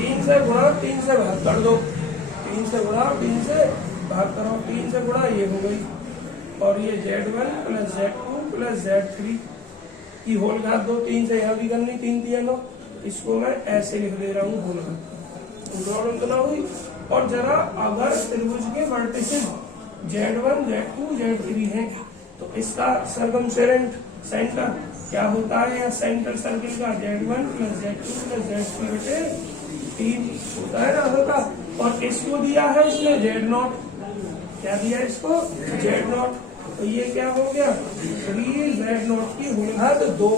3 से गुणा 3 से भाग कर दो, 3 से गुणा 3 से भाग करो, 3 से गुणा ये हो गई, और ये Z1 plus Z2 plus Z3 की होल घात दो, 3 से यहाँ भी करनी, 3 3 9, इसको मैं ऐसे लिख दे रहा हूँ होल घात, प्रॉब्लम तो ना हुई। और जरा अगर त्रिभुज के वर्टिसेस Z1 Z2 Z3 हैं तो इसका सर्कमफेरेंट सेंटर क्या होता है, या सेंटर सर्किल का Z1 plus Z2 plus Z3 बटे 3 होता है ना, होगा। और इसको दिया है इसने Z0, क्या दिया इसको Z0, तो ये क्या हो गया 3Z0 की होल घात 2,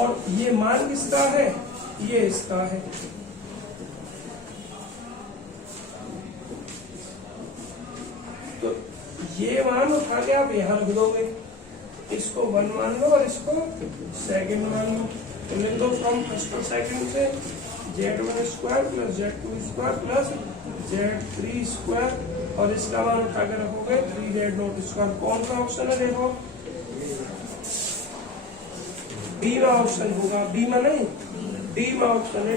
और ये मान किसका है, ये इसका है। तो ये मान उठा के आप यहाँ रख दोगे, इसको 1 मान लो और इसको सेकंड मान लो, तो लिख दो फ्रॉम फर्स्ट और सेकंड से Z1 square plus Z2 square plus Z3 square, और इसका मान उठा के रखोगे 3Z0 स्क्वायर। कौन सा ऑप्शन है देखो, डी में ऑप्शन होगा, बी में नहीं, डी में ऑप्शन है,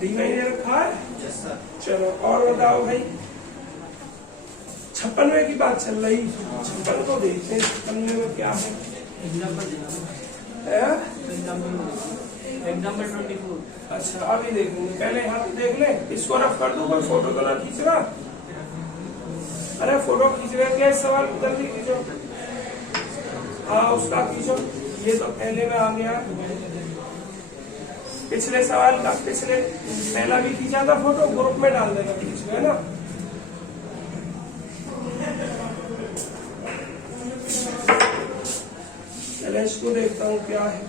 डी में ये रखा है। चलो और बताओ भाई, 56वें की बात चल रही, 56 को देखते हैं 56वें में क्या है। एग्जाम्पल 24। अच्छा अभी देखेंगे, पहले यहाँ पे देख ले, इसको रफ कर दूं, कोई फोटो तो ना खींच रहा, अरे फोटो खींच रहे क्या, इस सवाल को जल्दी खींचो, हाँ उसका खींचो, ये तो पहले में आ गया, पिछले सवाल का, पिछले पहला भी खींचा था फोटो, ग्रुप में डाल देगा खींच, है ना। चलो इसको देखता हूँ क्या है,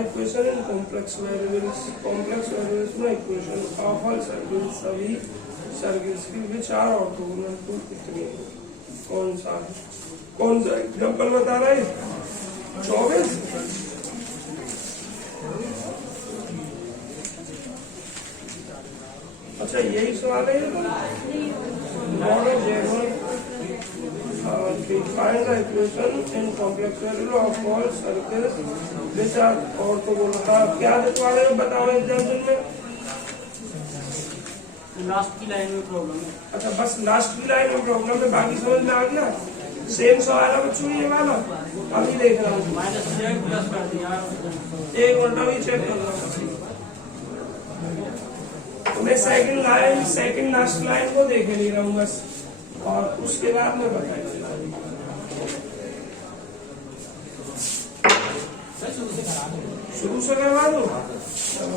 equation in complex variables, complex variables में इक्वेशन ऑफ ऑल सर्किल्स, सभी सर्किल्स की विचार ऑर्थोगोनल टू कितनी, कौन सा है, कौन सा एग्जाम्पल बता रहे 24। अच्छा यही सवाल है, find the equation in complex value of all circles which are orthogonal। क्या दिखवा रहे हो बताओ एग्जाम्पल में, लास्ट की लाइन में प्रॉब्लम है। अच्छा बस लास्ट की लाइन में प्रॉब्लम है, बाकी समझ में आ गया। सेम सवाल है बच्चों ये वाला, अभी देख रहा हूँ, -6 प्लस कर दिया, एक घंटा भी चेक कर रहा हूँ। मैं second line, second last line को देख नहीं रहा हूँ बस, और उसके बाद में बताइए। शुरू से करवा दो,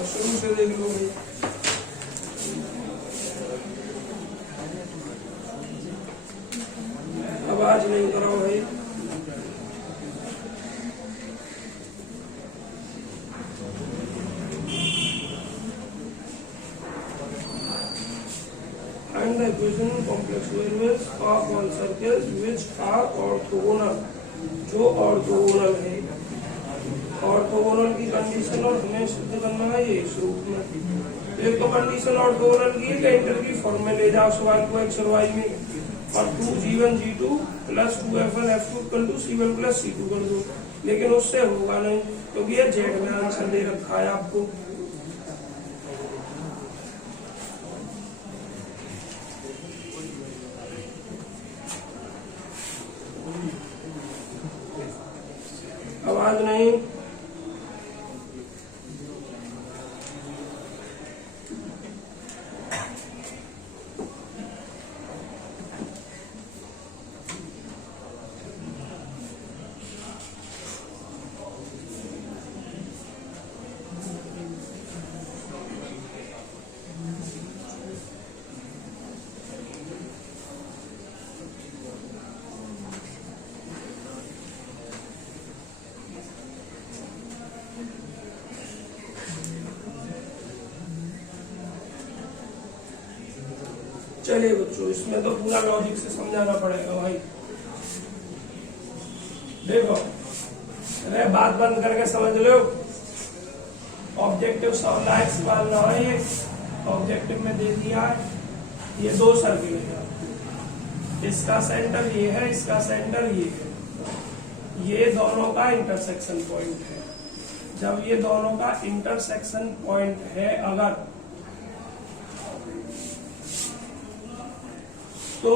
शुरू से देख लो भाई। आवाज नहीं करो भाई, find the equation in complex variables of all circles which are orthogonal, जो ऑर्थोगोनल है। ऑर्थोगोनल की कंडीशन और हमें सिद्ध करना है ये इस रूप में। एक तो कंडीशन ऑर्थोगोनल की है, इंटर की फॉर्म में ले जाओ सवाल को एक्स और वाई में, और 2g1 g2 plus 2f1 f2 equal to c1 plus c2 कर दो, लेकिन उससे होगा नहीं क्योंकि ये जेड में आंसर दे रखा है आपको। आवाज नहीं, चलिए बच्चों इसमें तो पूरा लॉजिक से समझाना पड़ेगा भाई। देखो अरे बात बंद करके समझ लो, ऑब्जेक्टिव लाइक सवाल ना है, ये ऑब्जेक्टिव में दे दिया है, ये दो सर्किल है, इसका सेंटर ये है, इसका सेंटर ये है, ये दोनों का इंटरसेक्शन पॉइंट है। जब ये दोनों का इंटरसेक्शन पॉइंट है अगर, तो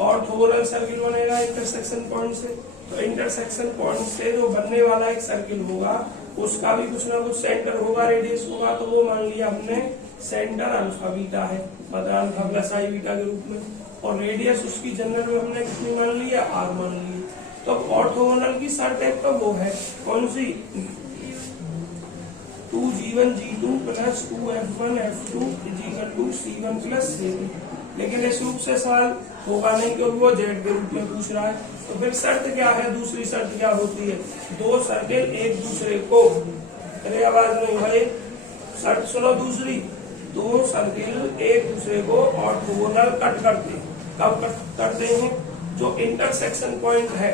ऑर्थोगोनल सर्किल बनेगा इंटरसेक्शन पॉइंट से। तो इंटरसेक्शन पॉइंट से जो बनने वाला एक सर्किल होगा उसका भी कुछ ना कुछ सेंटर होगा, रेडियस होगा। तो वो मान लिया हमने सेंटर अल्फा बीटा है, मतलब अल्फा प्लस आई बीटा के रूप में, और रेडियस उसकी जनरल में हमने कितनी मान ली है, आर मान ली। तो ऑर्थोगोनल की शर्त एक तो वो है कौन सी, 2g1 g2 plus 2f1 f2 equal to c1 plus c2। लेकिन इस रूप से सवाल होगा नहीं क्योंकि वो जेड के रूप में पूछ रहा है। तो फिर शर्त क्या है, दूसरी शर्त क्या होती है, दो सर्किल एक दूसरे को, अरे आवाज नहीं भाई, शर्त सुनो दूसरी, दो सर्किल एक दूसरे को ऑर्थोगोनल कट करते हैं। कब कट करते हैं, जो इंटरसेक्शन पॉइंट है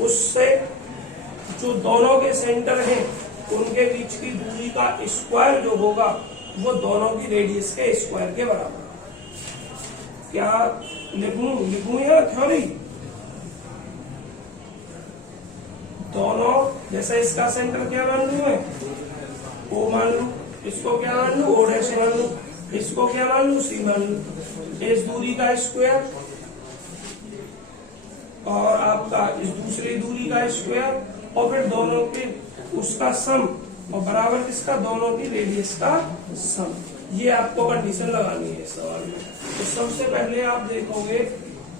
उससे जो दोनों के सेंटर हैं उनके बीच की दूरी का स्क्वायर जो होगा वो दोनों की रेडियस के स्क्वायर के बराबर। क्या लिखूं या थ्योरी, दोनों, जैसे इसका सेंटर क्या मान लू है, ओ मान लू, इसको क्या मान लू, ओ डैश मान लू, इसको क्या मान लू, सी मान लू। इस दूरी का स्क्वायर और आपका इस दूसरी दूरी का स्क्वायर और फिर दोनों के उसका सम और बराबर किसका, दोनों की रेडियस का सम। ये आपको कंडीशन लगानी है इस सवाल में। तो सबसे पहले आप देखोगे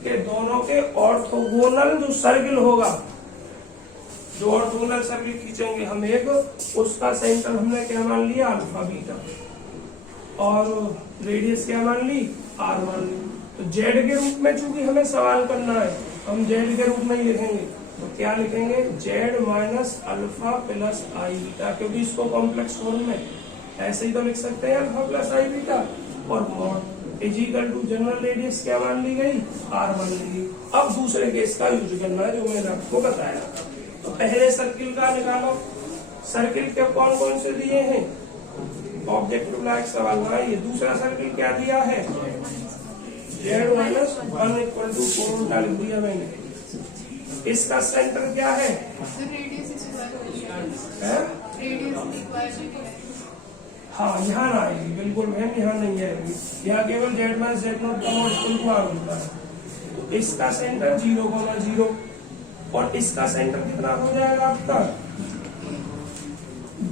कि दोनों के ऑर्थोगोनल जो सर्किल होगा, जो ऑर्थोगोनल सर्किल खींचेंगे हम एक, उसका सेंटर हमने क्या मान लिया, अल्फा बीटा, और रेडियस क्या मान ली, आर मान ली। तो जेड के रूप में चूंकि हमें सवाल करना है, हम जेड के रूप में ही लिखेंगे। तो क्या लिखेंगे, Z minus alpha plus I beta, क्योंकि इसको कॉम्प्लेक्स फॉर्म में ऐसे ही तो लिख सकते हैं, अल्फा प्लस आई बीटा, और mod is equal to general radius क्या मान ली गई, आर मान ली गई। अब दूसरे केस का यूज करना है जो मैंने आपको बताया। तो पहले सर्किल का निकालो, सर्किल के कौन कौन से दिए हैं, ऑब्जेक्टिव लाइक सवाल ना, ये दूसरा सर्किल क्या दिया है, जेड माइनस 1 इक्वल टू 4 डाल दिया मैंने। इसका सेंटर क्या है, हाँ यहाँ ना आएगी, बिल्कुल मैम यहाँ नहीं आएगी, यहाँ केवल जेड माइनस जेड नॉट का मॉड इक्वल टू आर होता है। तो इसका सेंटर 0,0 और इसका सेंटर कितना हो जाएगा आपका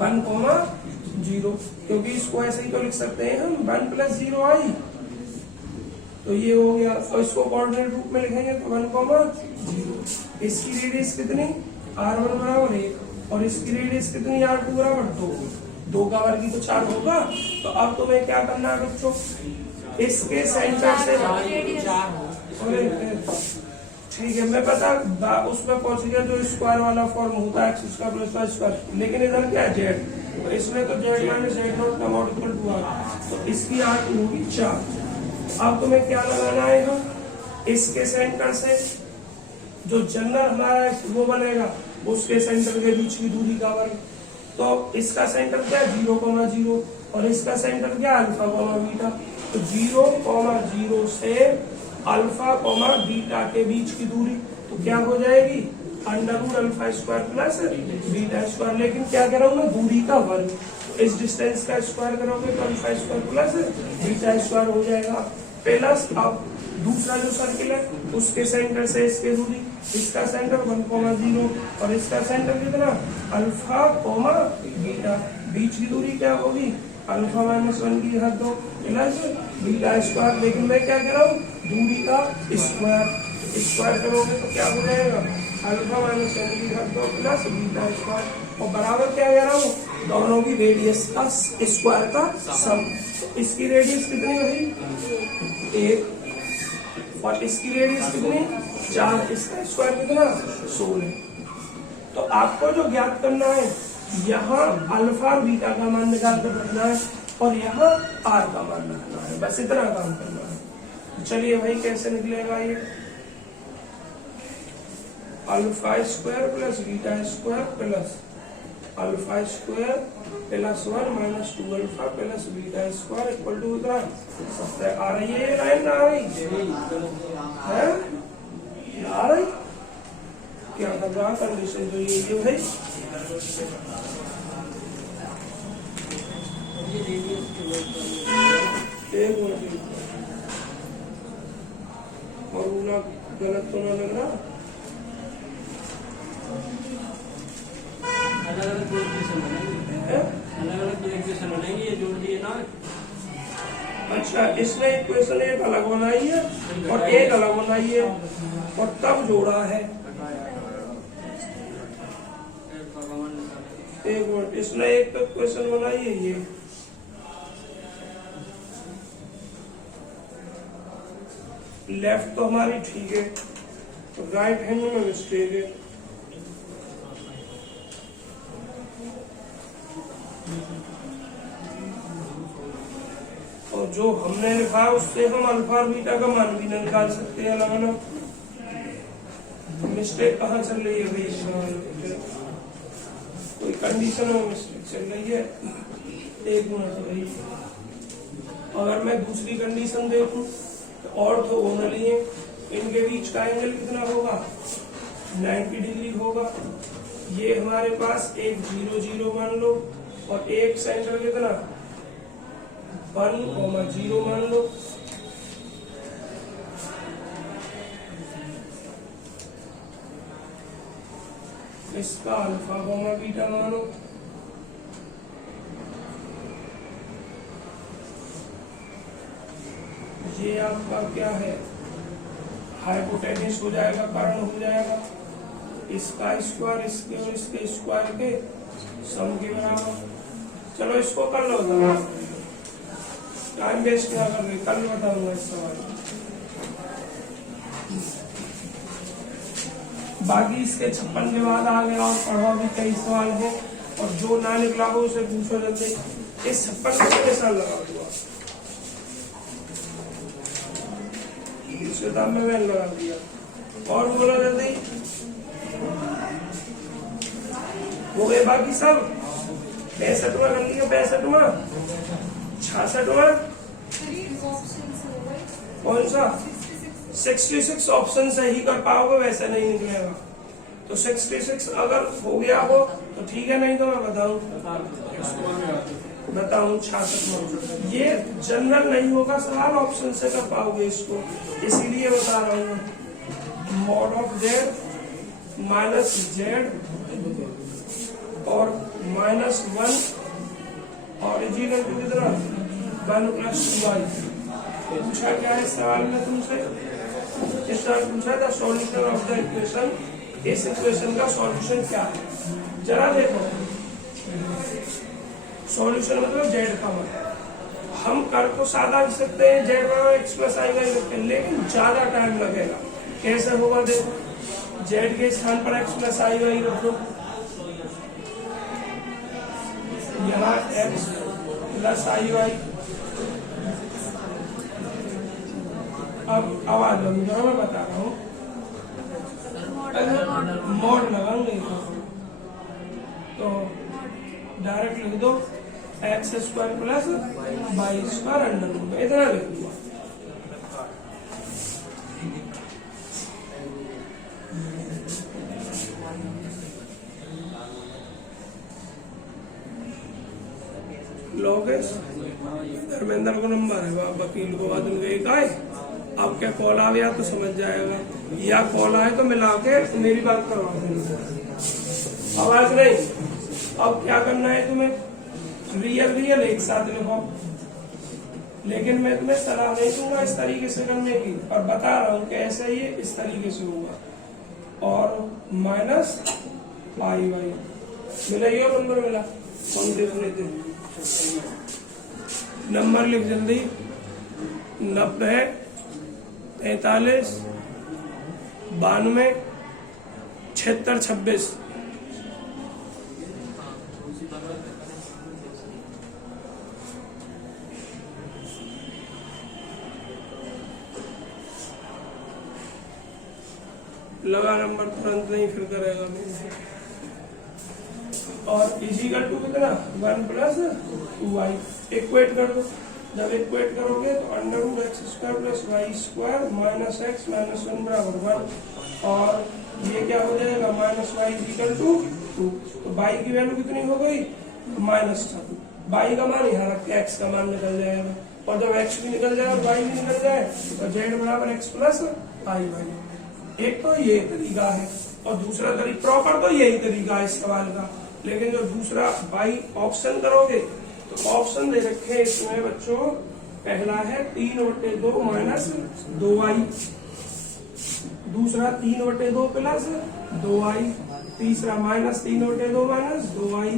1,0, क्योंकि इसको ऐसे ही तो लिख सकते हैं हम 1 प्लस 0 आई, तो ये हो गया। और इसको कोऑर्डिनेट रूप में लिखेंगे तो 1,0। इसकी रेडियस कितनी, r1 बराबर 1 और इसकी रेडियस कितनी, r2 बराबर 2 का वर्ग तो 4 होगा। तो अब तुम्हें क्या करना है बच्चों, इसके सेंटर से, ठीक है मैं पता उसमें पहुंच गया जो स्क्वायर वाला फॉर्म होता है x square plus y square, लेकिन इधर क्या है जेड, तो इसमें तो जेड माइनस जेड नॉट का मॉड इक्वल टू आर, तो इसकी r2 होगी 4। अब तुम्हें क्या लगाना है, इसके सेंटर से जो जनरल हमारा वो बनेगा उसके सेंटर के बीच की दूरी का वर्ग। तो इसका सेंटर क्या है 0,0 और इसका सेंटर क्या अल्फा कॉमा बीटा। तो 0,0 से अल्फा कॉमा बीटा के बीच की दूरी तो क्या हो जाएगी under alpha square plus beta square. लेकिन क्या कह रहा हूँ मैं, दूरी का वर्ग, तो इस डिस्टेंस का स्क्वायर करोगे तो alpha square plus beta square हो जाएगा। प्लस अब दूसरा जो सर्किल है उसके सेंटर से इसके दूरी, इसका सेंटर 1,0 और इसका सेंटर कितना अल्फा कॉमा बीटा, बीच की दूरी क्या होगी अल्फा माइनस 1 की हद 2 प्लस बीटा स्क्वायर। लेकिन मैं क्या कह रहा हूँ दूरी का स्क्वायर करोगे तो क्या हो जाएगा अल्फा माइनस 1 की हद 2 प्लस बीटा स्क्वायर, और बराबर क्या कह रहा हूँ दोनों की रेडियस का स्क्वायर का सम। तो इसकी रेडियस कितनी हुई 1 और इसकी रेडियस कितनी 4, इसका स्क्वायर कितना 16। तो आपको जो ज्ञात करना है यहाँ अल्फा और बीटा का मान निकाल कर रखना है और यहाँ आर का मान रखना है, बस इतना काम करना है। चलिए भाई कैसे निकलेगा ये, alpha square plus beta square plus alpha square plus 1 minus 2 alpha plus beta square equal to कितना 70। आ रही है ये लाइन, ना आ रही है, आ रही क्या कर रहा कंडीशन तो ये भाई एक मिनट इतना गलत तो ना लग रहा। अलग अलग दो इक्वेशन बनेंगे, अलग अलग दो इक्वेशन बनेंगे, ये जोड़ दिए ना। अच्छा, इसने इक्वेशन एक अलग बनाई है और एक अलग बनाई है और तब जोड़ा है। एक मिनट, इसने एक इक्वेशन बनाई है ये, लेफ्ट तो हमारी ठीक है, तो राइट हैंड में मिस्टेक है। और जो हमने लिखा उससे हम अल्फा और बीटा का मान भी निकाल सकते हैं अलग अलग। मिस्टेक कहाँ चल रही है भाई इसमें? कोई कंडीशन में मिस्टेक चल रही है। एक मिनट भाई, अगर मैं दूसरी कंडीशन देखूं तो ऑर्थोगोनली है, इनके बीच का एंगल कितना होगा? 90 डिग्री होगा। ये हमारे पास एक 0 0 मान लो और एक सेंटर कितना 1, 0 मान लो। इसका अल्फा बीटा मानो। ये आपका क्या है? हाइपोटेन्यूस हो जाएगा, कारण हो जाएगा। इसका स्क्वायर इसके और इसके स्क्वायर के सम के बराबर। चलो इसको कर लो, टाइम वेस्ट ना कर रहे, कल बताऊंगा इस सवाल। बाकी इसके 56 के बाद आगे और पढ़ो भी कई सवाल है, और जो ना निकला हो उसे पूछो जल्दी। इस 56 में कितने साल लगा दूंगा? इसके दाम में मैंने लगा दिया। और बोलो जल्दी, हो गए बाकी सब? 65वां कर लिया, 65वां, 66वां, कौन सा? 66 ऑप्शन से ही कर पाओगे, वैसे नहीं निकलेगा। तो 66 अगर हो गया हो तो ठीक है, नहीं तो मैं बताऊं 66। ये जनरल नहीं होगा सवाल, ऑप्शन से कर पाओगे इसको, इसीलिए बता रहा हूँ। Mod of Z minus Z और -1 ओरिजिनल टू कितना 1 + 2y। पूछा क्या है इस सवाल में तुमसे? इस सवाल पूछा था सॉल्यूशन ऑफ द इक्वेशन, इस इक्वेशन का सॉल्यूशन क्या है? जरा देखो, सॉल्यूशन मतलब जेड का मान। हम कर तो सादा भी सकते हैं, जेड बराबर x + i रखते हैं, लेकिन ज्यादा टाइम लगेगा। कैसे होगा देखो, जेड के स्थान पर x + i रख दो, यहाँ x + i। अब आवाज लगूंगा, मैं बता रहा हूँ, मॉड लगाऊंगे तो डायरेक्ट लिख दो x² + y²√, इतना लिख दूंगा। लोकेश धर्मेंद्र को नंबर है, वकील को बाद उनके एक आए। अब क्या कॉल आ गया तो समझ जाएगा, या कॉल आए तो मिला के मेरी बात करवा देना। आवाज नहीं। अब क्या करना है तुम्हें? रियल एक साथ लिखो, लेकिन मैं तुम्हें सलाह नहीं दूंगा इस तरीके से करने की, और बता रहा हूँ कैसे ये इस तरीके से होगा। और -i मिला, ये नंबर मिला, कौन देख लेते नंबर लिख जल्दी। 90 43 92 76 26। लगा नंबर, तुरंत नहीं फिर करेगा। और इजिकल टू कितना 1 + 2y इक्वेट कर दो। जब इक्वेट करोगे तो √x² + y² - x - 1 = 1, और ये क्या हो जाएगा -y = 2। तो y की वैल्यू कितनी हो गई? -2। y का मान यहाँ रख के x का मान निकल जाएगा, और जब x भी निकल जाए और y भी निकल जाए तो z = x + आई वैल्यू। एक तो ये तरीका है और दूसरा तरीका प्रॉपर तो यही तरीका है इस सवाल का, लेकिन जो दूसरा बाई ऑप्शन करोगे तो ऑप्शन दे रखे हैं इसमें बच्चों, पहला है 3/2 माइनस 2i, दूसरा 3/2 प्लस 2i, तीसरा -3/2 माइनस 2i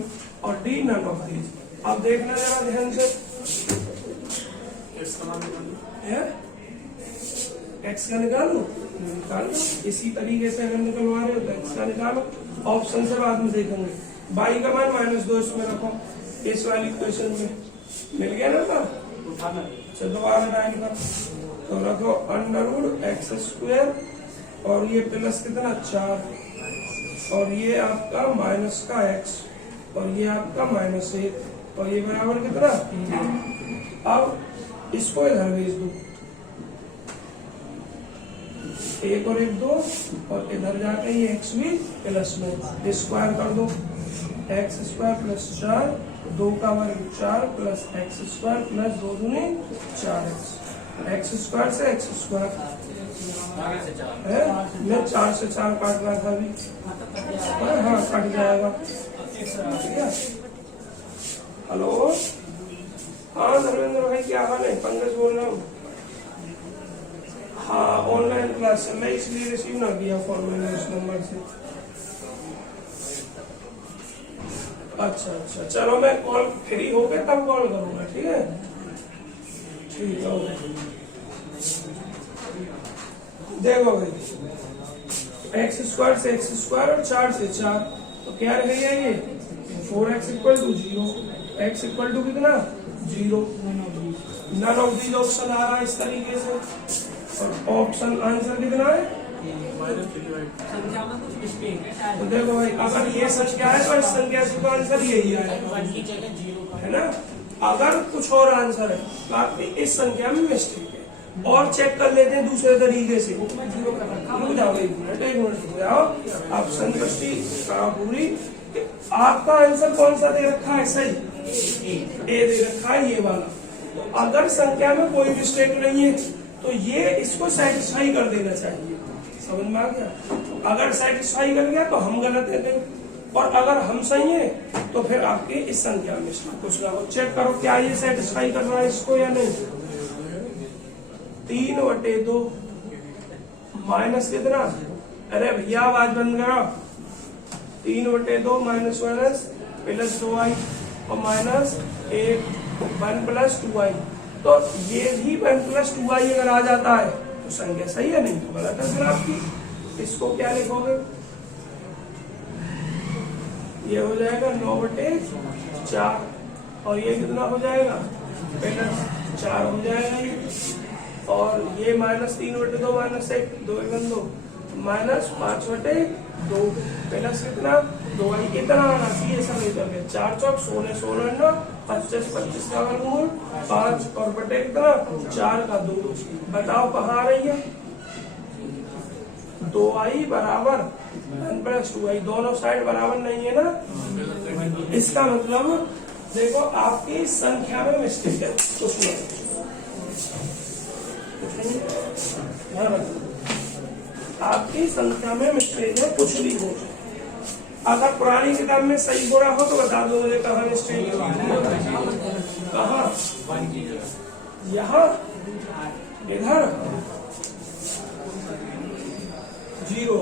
और डी नन ऑफ दीज। अब देखना जरा ध्यान से, एक्स का निकालो, इसी तरीके से अगर निकलवा रहे हो तो एक्स का निकालो, ऑप्शन से बाद में देखेंगे। बाई का मान -2 इसमें रखो, इस वाली इक्वेशन में मिल गया ना था, अच्छा दोबारा डायल कर तो रखो √x² और ये प्लस कितना 4 और ये आपका माइनस का x और ये आपका -1 और ये बराबर कितना। अब इसको इधर भेज दो, 1 और 1 2 और इधर जाके ये x भी प्लस में स्क्वायर कर दो, x² प्लस 4 2 का वर्ग 4 प्लस x² प्लस 2 दूनी 4x, x² से x² है, मैं 4 से 4 काट रहा था अभी, हाँ कट जाएगा। हेलो, हाँ धर्मेंद्र भाई क्या हाल है, पंकज बोल रहा हूँ। हाँ ऑनलाइन क्लास है, मैं इसलिए रिसीव ना किया फोन मैंने उस नंबर से। अच्छा चलो मैं कॉल फ्री हो गया तब कॉल करूंगा, ठीक है ठीक है ओके। देखो भाई x² से x² और 4 से 4 तो क्या रहेगा ये 4x = 0, x = कितना 0, नन ऑफ दीज ऑप्शन आ रहा है इस तरीके से और ऑप्शन आंसर कितना है तो देखो भाई अगर ये संख्या है तो इस संख्या से आंसर यही है ना। अगर कुछ और आंसर है तो आपकी इस संख्या में मिस्टेक है, और चेक कर लेते हैं दूसरे तरीके से। रुक जाओ एक मिनट जाओ, आप संतुष्टि पूरी, आपका आंसर कौन सा दे रखा है, सही ए दे रखा है ये वाला। तो अगर संख्या में कोई मिस्टेक नहीं है तो ये इसको सेटिस्फाई कर देना चाहिए, समझ में आ गया। अगर सेटिस्फाई कर गया तो हम गलत है, और अगर हम सही है तो फिर आपके इस संख्या में कुछ ना कुछ चेक करो क्या ये सेटिस्फाई कर रहा है इसको या नहीं। 3/2 माइनस कितना, अरे भैया आवाज बंद करो, 3/2 माइनस प्लस 2i और माइनस 1 प्लस 2i, तो ये भी 1 प्लस 2i अगर आ जाता है तो संख्या सही है, नहीं तो गलत है फिर आपकी। इसको क्या लिखोगे, ये हो जाएगा 9/4 और ये कितना हो जाएगा प्लस 4 हो जाएगा ये, और ये -3/2 माइनस 1 2 1 2 माइनस 5/2 प्लस कितना 2i कितना आना चाहिए सब इधर के 4 चौक 16 16 9 25 25 का वर्गमूल 5 और बटे कितना 4 का 2। बताओ कहाँ आ रही है 2i बराबर 1 + 2i, दोनों साइड बराबर नहीं है ना, इसका मतलब देखो आपकी संख्या में मिस्टेक है, कुछ नहीं आपकी संख्या में मिस्टेक है, कुछ भी हो। अगर पुरानी किताब में सही बोला हो तो बता दो मुझे कहाँ मिस्टेक है, कहाँ, यहाँ इधर 0।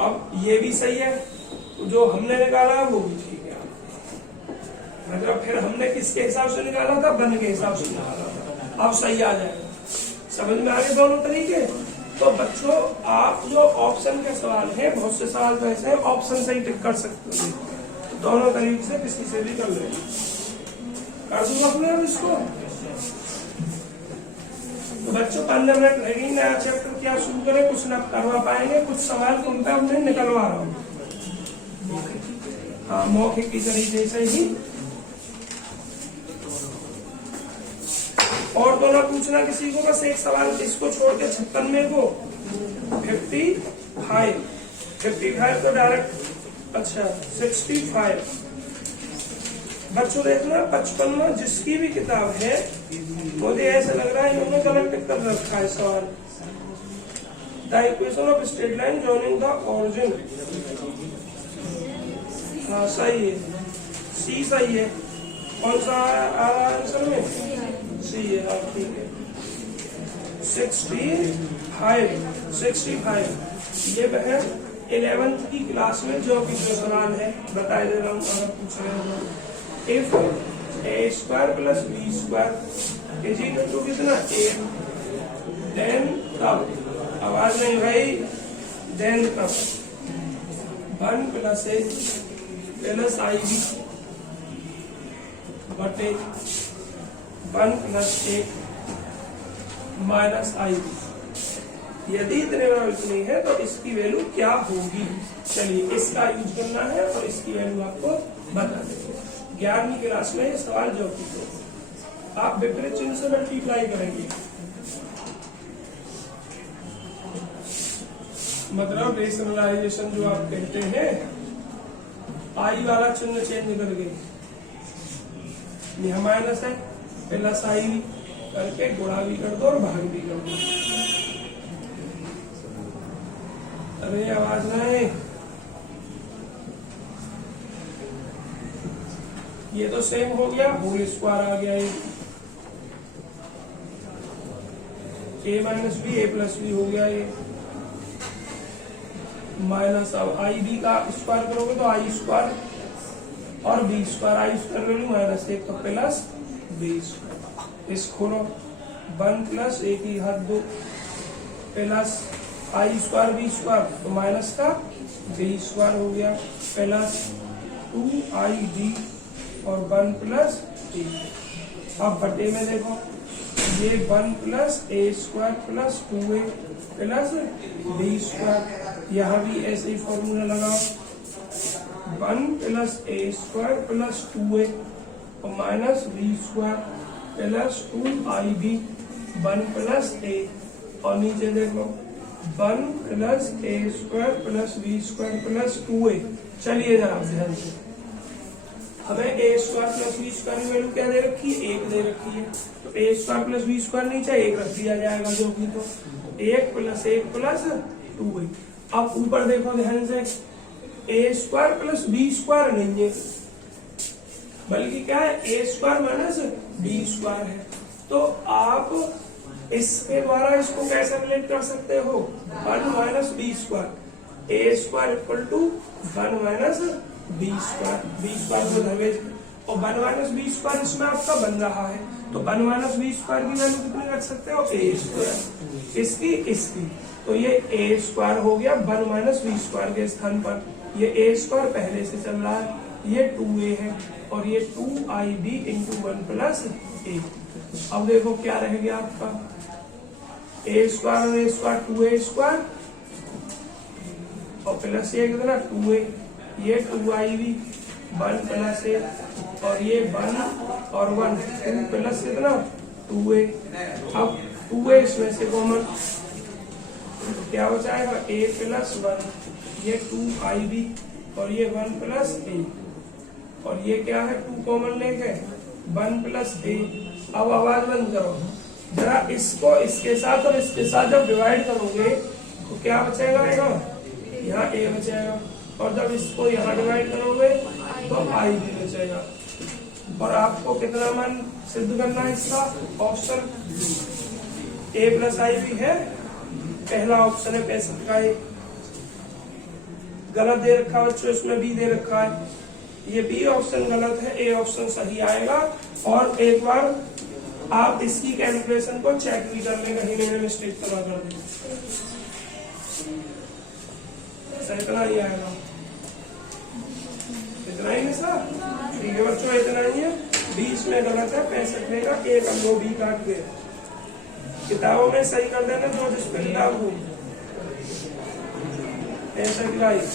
अब ये भी सही है, जो हमने निकाला वो भी ठीक है, मतलब फिर हमने किसके हिसाब से निकाला था, बन के हिसाब से निकाला था, अब सही आ जाएगा। समझ में आ गए दोनों तरीके। तो बच्चों आप जो ऑप्शन के सवाल हैं, बहुत से सवाल तो ऐसे हैं ऑप्शन से ही टिक कर सकते हो, दोनों तरीके से किसी से भी कर लेंगे। कर दूंगा अपने अब इसको। तो बच्चों 15 मिनट लगेंगे, नया चैप्टर क्या शुरू करें, कुछ न करवा पाएंगे, कुछ सवाल तो उनका मैं निकलवा रहा हूँ, हाँ मौखिक की तरीके से ही। और तो ना पूछना किसी को, बस एक सवाल इसको छोड़ के 56 को 55 तो डायरेक्ट, अच्छा 65 बच्चों देखना 55 जिसकी भी किताब है, मुझे ऐसा लग रहा है इन्होंने गलत टिक कर रखा है सवाल। The equation of straight line joining the origin, हाँ सही है, सी सही है। कौन सा आ रहा है आंसर में? सी है, हाँ ठीक है। 65 ये वह 11th की क्लास में जो कि जो सवाल है बताए दे रहा हूँ, अगर पूछ रहे हो। If A square plus B square is equal to कितना 8, देन तब आवाज नहीं भाई, देन तब 1 प्लस ए प्लस आई बी बटे 1 प्लस ए माइनस आई बी। यदि इतने इतनी है तो इसकी वैल्यू क्या होगी? चलिए इसका यूज करना है और इसकी वैल्यू आपको बता देंगे। 11वीं क्लास में ये सवाल जो कि आप विपरीत चिन्ह से मल्टीप्लाई करेंगे, मतलब रेशनलाइजेशन जो आप कहते हैं, आई वाला चिन्ह चेंज करके, यह माइनस है प्लस आई भी करके गुणा भी कर दो और भाग भी कर दो। अरे आवाज नहीं, ये तो सेम हो गया, होल स्क्वायर आ गया, ये a minus B A plus B हो गया, ये माइनस अब आई बी का स्क्वायर करोगे तो आई स्क्वायर और बी स्क्वायर, आई स्क्वायर वैल्यू माइनस 1 तो प्लस बी स्क्वायर। इस खोलो 1 प्लस ए की घात 2 प्लस आई स्क्वायर बी स्क्वायर तो माइनस का बी स्क्वायर हो गया प्लस 2ib और 1 प्लस ए। अब बटे में देखो, ये 1 plus a square plus 2a plus B square, यहाँ भी ऐसे ही फॉर्मूला लगाओ, 1 plus a square plus 2a और minus B square plus 2ib 1 plus a, और नीचे देखो 1 plus a square plus B square plus 2a। चलिए जरा ध्यान से, हमें a square plus B square की वैल्यू क्या दे रखी है? 1 दे रखी है, तो a square plus B square नीचे 1 रख दिया जाएगा, जो कि तो 1 प्लस 1 प्लस 2a। अब ऊपर देखो ध्यान से, ए स्क्वायर प्लस बी स्क्वायर नहीं है, बल्कि क्या है? ए स्क्वायर माइनस बी स्क्वायर है। तो आप इसके द्वारा इसको कैसे रिलेट कर सकते हो? 1 minus B square, A square equal to 1 minus B square, B square को दरवेज, और 1 माइनस बी स्क्वायर इसमें आपका बन रहा है, तो 1 माइनस बी स्क्वायर की वैल्यू कितनी रख सकते हो? ए स्क्वायर, इसकी, तो ये ए स्क्वायर हो गया 1 माइनस बी स्क्वायर के स्थान पर, ये ए स्क्वायर पहले से चल रहा है, ये 2a है और ये 2ib इंटू 1 प्लस ए। अब देखो क्या रह गया आपका, ए स्क्वायर और ए स्क्वायर 2a स्क्वायर और प्लस ये कितना 2a, ये 2ib 1 प्लस ए और ये 1 और 1 2 प्लस कितना 2a। अब 2a इसमें से कॉमन तो क्या बचाएगा? a प्लस 1, ये 2ib और ये 1 प्लस ए, और ये क्या है 2 कॉमन लेके 1 प्लस ए। अब आवाज बंद करो जरा, इसको इसके साथ और इसके साथ जब डिवाइड करोगे तो क्या बचेगा? यहाँ ए बचेगा, और जब इसको यहाँ डिवाइड करोगे तो आई भी बचेगा। और आपको कितना मान सिद्ध करना है इसका? ऑप्शन ए प्लस आई भी है, पहला ऑप्शन है 65 का, ए गलत दे रखा बच्चों, इसमें बी दे रखा है, ये बी ऑप्शन गलत है, ए ऑप्शन सही आएगा। और एक बार आप इसकी कैलकुलेशन को चेक भी कर लें, कहीं मैंने मिस्टेक तो ना कर दी, इतना ही आएगा, इतना ही है सर, ठीक है बच्चों, इतना ही है। 20 में गलत है, 65 का एक अंगो बी काट के किताबों में सही कर देना, जो जिस पर किताब हो 65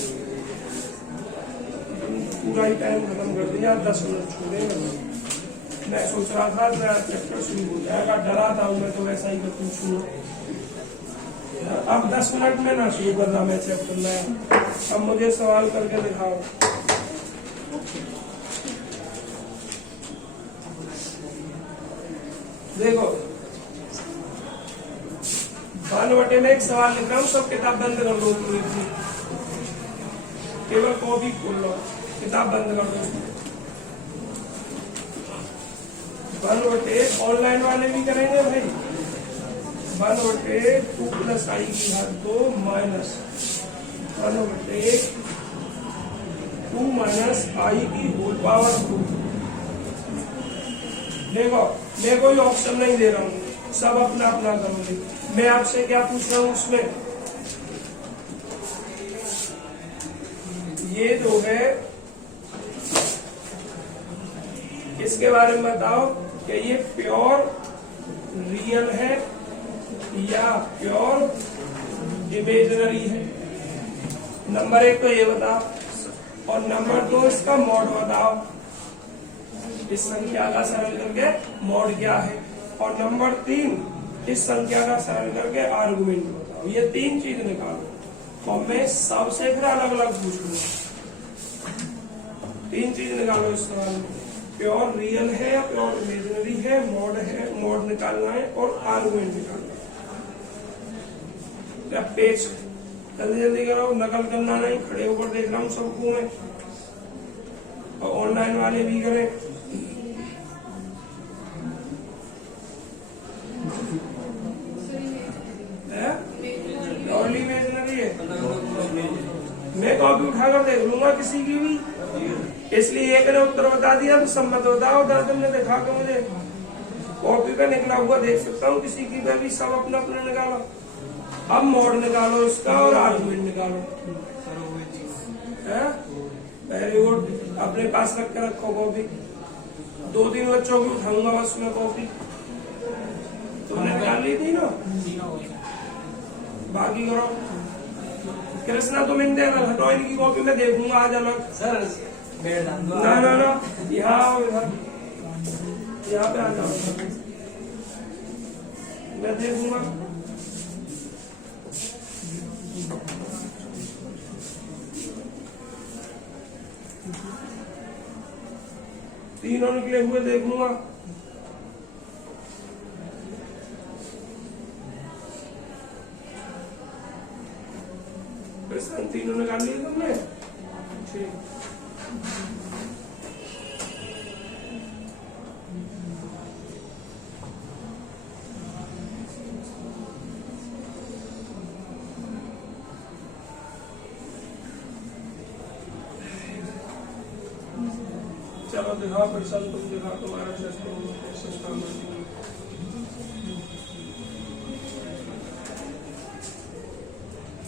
पूरा ही टाइम खत्म कर दिया, 10 मिनट छोड़े। मैं सोच रहा था मेरा चैप्टर शुरू हो जाएगा, डरा था मैं तो वैसा ही कर शुरू, अब 10 मिनट में ना शुरू कर रहा मैं चैप्टर में। अब मुझे सवाल करके दिखाओ। देखो 1/, में एक सवाल लिख रहा हूँ, सब किताब बंद कर दो, केवल कॉपी खोल लो, किताब बंद कर दो। 1/, ऑनलाइन वाले भी करेंगे भाई, 1/2 + i की घात 2 माइनस 1/2 - i की होल पावर 2। देखो मैं कोई ऑप्शन नहीं दे रहा हूँ, सब अपना अपना करोगे। मैं आपसे क्या पूछ रहा हूँ उसमें, ये जो है इसके बारे में बताओ कि ये प्योर रियल है या प्योर इमेजिनरी है। नंबर 1 तो ये बताओ, और नंबर 2 इसका मॉड बताओ, इस संख्या का सरल करके मॉड क्या है, और नंबर 3 इस संख्या का सरल करके आर्गुमेंट बताओ। ये 3 चीज निकालो और मैं सबसे फिर अलग अलग पूछूंगा। 3 चीज निकालो इस सवाल में, प्योर रियल है या प्योर इमेजिनरी है, मॉड निकालना है और आर्गुमेंट निकालना है। पेज जल्दी जल्दी करो, नकल करना नहीं, खड़े होकर देख रहा हूँ सबको मैं, और ऑनलाइन वाले भी करें। प्योरली इमेजिनरी है, मैं कॉपी उठाकर देख लूंगा किसी की भी, इसलिए एक ने उत्तर बता दिया तो सम्मत बताओ, दर्जन ने दिखा के मुझे कॉपी पे निकला हुआ देख सकता हूँ किसी की भी, सब अपना अपना निकालो। अब मॉड निकालो इसका और आर्गुमेंट निकालो। वेरी गुड, अपने पास रख के रखो कॉपी, 2-3 बच्चों की उठाऊंगा बस मैं कॉपी, तुमने निकाल ली थी ना, बाकी करो। कृष्णा तुम इंडियन हटो, इनकी कॉपी में देखूंगा आज अलग। सर ना ना ना, यहाँ आओ, इधर यहाँ पे आ जाओ, मैं देखूंगा। तीनों निकले हुए देखूंगा। तीनों निकाल लिए तुमने, ठीक। चलो दिखाओ प्रश्न, तुम दिखाओ तुम्हारा सिस्टम।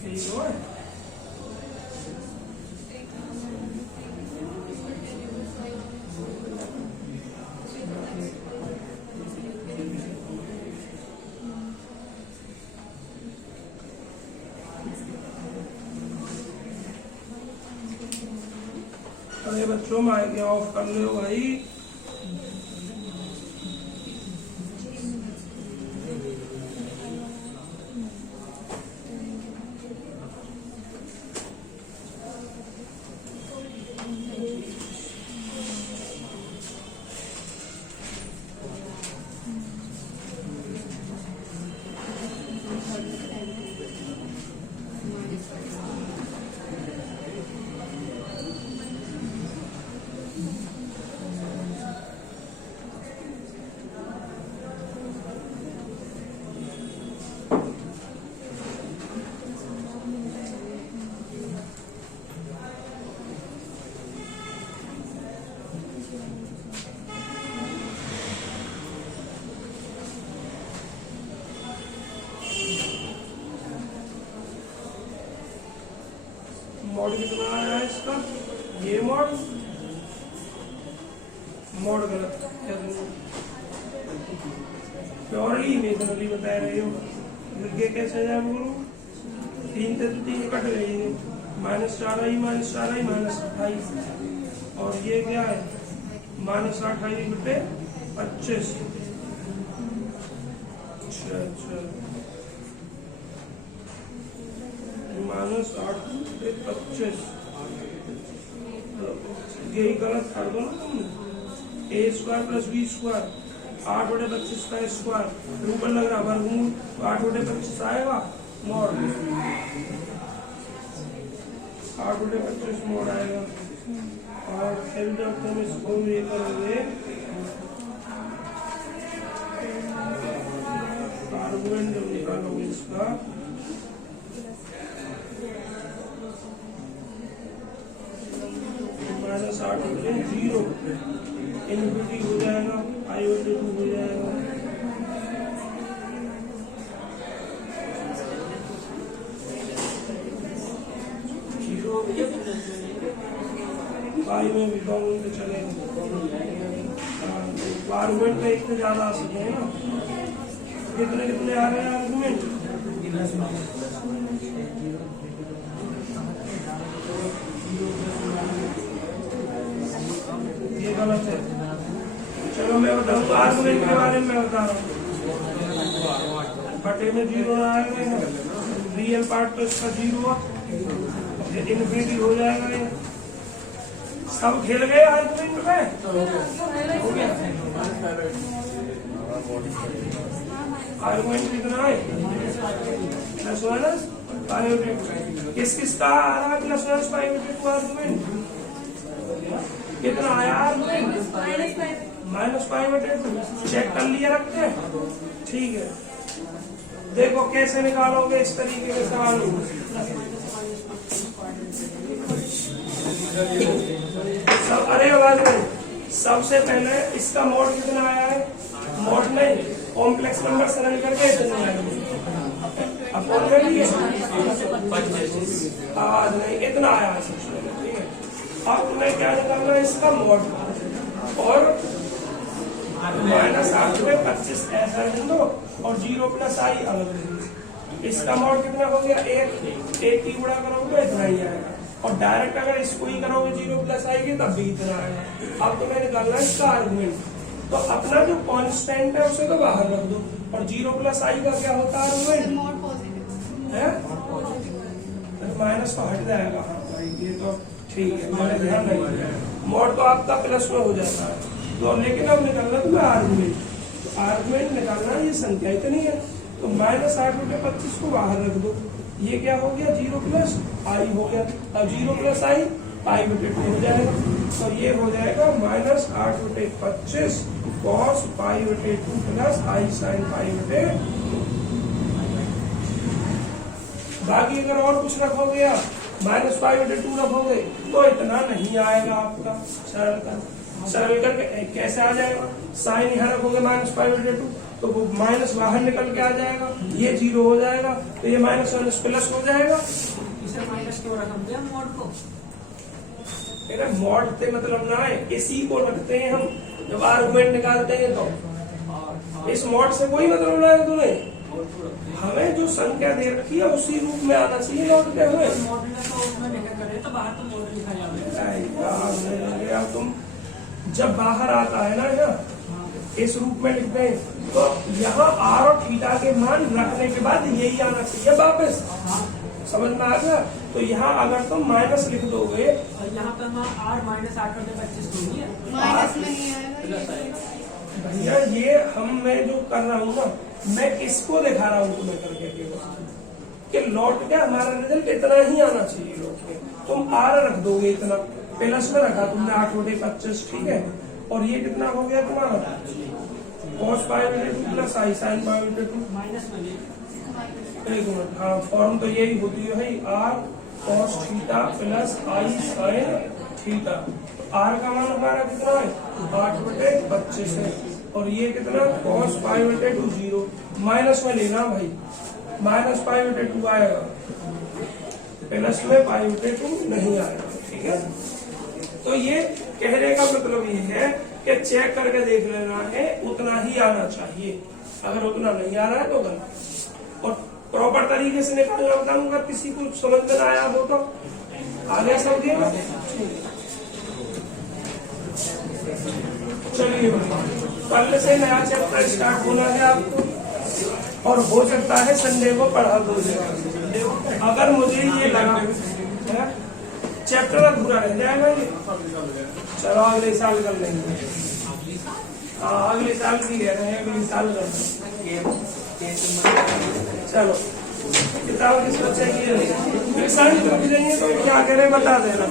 ठीक है, अरे बच्चों माइक ऑफ कर लो भाई। मॉड कितना आया है इसका, ये मॉड गलत, प्योरली इमेजिनरी बता रहे हो, ये कैसे जाए बोलो। 3 से तो 3 कट गई, -4i -28, और ये क्या है -28 बटे 25। अच्छा -8 बटे 25, यही गलत कर दो ना तुम, a² + b²। 8/25 का स्क्वायर, ऊपर लग रहा वर्गमूल, तो 8/25 आएगा मॉड, 8/25 मॉड आएगा। और फिर जब तुम इसको ये करोगे आर्गुमेंट जब निकालोगे इसका, -8/0 इनफिनिटी हो जाएगा, I/2 हो जाएगा। पाई में भी कॉमन तो चलेगा, आर्गुमेंट में इतने ज्यादा आ सकते हैं ना। कितने कितने आ रहे हैं आर्गुमेंट? ये गलत है। चलो मैं बताऊंगा आर्गुमेंट के बारे में, मैं बता रहा हूँ। बटे में 0 आएगा, रियल पार्ट तो इसका 0 इनफिनिटी हो जाएगा। ये सब खेल गए आर्गुमेंट में, हो गया। आर्गुमेंट कितना है? +/-5/2। किस किस का आ रहा है +/-5/2 आर्गुमेंट? कितना आया आर्गुमेंट? -5/2। चेक कर लिया रखते हैं, ठीक है। देखो कैसे निकालोगे इस तरीके के सवाल। सब अरे आवाज नहीं, सबसे पहले इसका मोड कितना आया है? मोड नहीं, कॉम्प्लेक्स नंबर सरल करके इतना आया। आवाज नहीं, इतना आया है सबसे पहले, ठीक है। अब तुम्हें क्या निकालना है? इसका मोड, और -8/25 ऐसा लिख दो और 0+i अलग लिख दो। इसका मोड कितना हो गया? 1 की गुणा करोगे तो इतना ही आएगा, और डायरेक्ट अगर इसको ही करोगे 0+i के तब भी इतना आएगा। अब तुम्हें निकालना है इसका आर्गुमेंट, तो अपना जो कांस्टेंट है उसे तो बाहर रख दो, और 0+i का क्या होता है आर्गुमेंट? है माइनस तो हट जाएगा। हाँ भाई ये तो ठीक है, मैंने ध्यान नहीं दिया। मोड तो आपका प्लस में हो जाता है, तो लेकिन अब निकालना तुम्हें आर्गुमेंट। तो आर्गुमेंट निकालना, ये संख्या इतनी है, तो -8/25 को बाहर रख दो। ये क्या हो गया? 0+i हो गया। अब 0+i π/2 हो जाएगा, तो ये हो जाएगा -8/25 cos π/2 + i sin π/2। बाकी अगर और कुछ रखोगे या -π/2 रखोगे तो इतना नहीं आएगा आपका। सरल करके कैसे आ जाएगा? साइन यहाँ रखोगे -π/2 तो वो माइनस बाहर निकल के आ जाएगा, ये 0 हो जाएगा, तो ये माइनस प्लस हो जाएगा। इसे माइनस क्यों रखा दिया मोड को? मोड से मतलब ना है, इसी को रखते हैं हम जब आर्गुमेंट निकालते हैं। तो इस मोड से कोई मतलब ना है तुम्हें, हमें जो संख्या दे रखी है उसी रूप में आना चाहिए लौटते हुए। तो बाहर तो मोड लिखा जाएगा। तुम जब बाहर आता है ना इस रूप में लिखते हैं, तो यहाँ r और थीटा के मान रखने के बाद यही आना चाहिए वापस। समझ में आ गया? तो यहाँ अगर तुम माइनस लिख दोगे, यहाँ पे हम r -8/25 होगी, माइनस नहीं आएगा। भैया ये मैं जो कर रहा हूँ ना, मैं इसको दिखा रहा हूँ तुम्हें करके केवल कि लौट के हमारा रिजल्ट इतना ही आना चाहिए। लौट के तुम r रख दोगे, इतना प्लस में रखा तुमने 8/25, ठीक है। और ये कितना हो गया तुम्हारा? cos π/2 + i sin π/2। माइनस में एक मिनट, हाँ फॉर्म तो यही होती है भाई, r cos θ + i sin θ। r का मान हमारा कितना है? 8/25 है, और ये कितना? cos π/2 0। माइनस में लेना भाई, -π/2 आएगा, प्लस में π/2 नहीं आएगा, ठीक है। तो ये कहने का मतलब ये है कि चेक करके देख लेना है, उतना ही आना चाहिए। अगर उतना नहीं आ रहा है तो गलत। और प्रॉपर तरीके से निकालना बताऊंगा, किसी को समझ में आया हो तो आगे समझिएगा। चलिए कल से नया चैप्टर स्टार्ट होना है आपको, और हो सकता है संडे को पढ़ा दो। अगर मुझे ये लगा चैप्टर अधूरा रह जाएगा, ये चलो अगले साल कर लेंगे। हाँ अगले साल की कह रहे हैं, अगले साल करना। चलो किताब किस बच्चे की है? निशान तो क्या करें बता देना।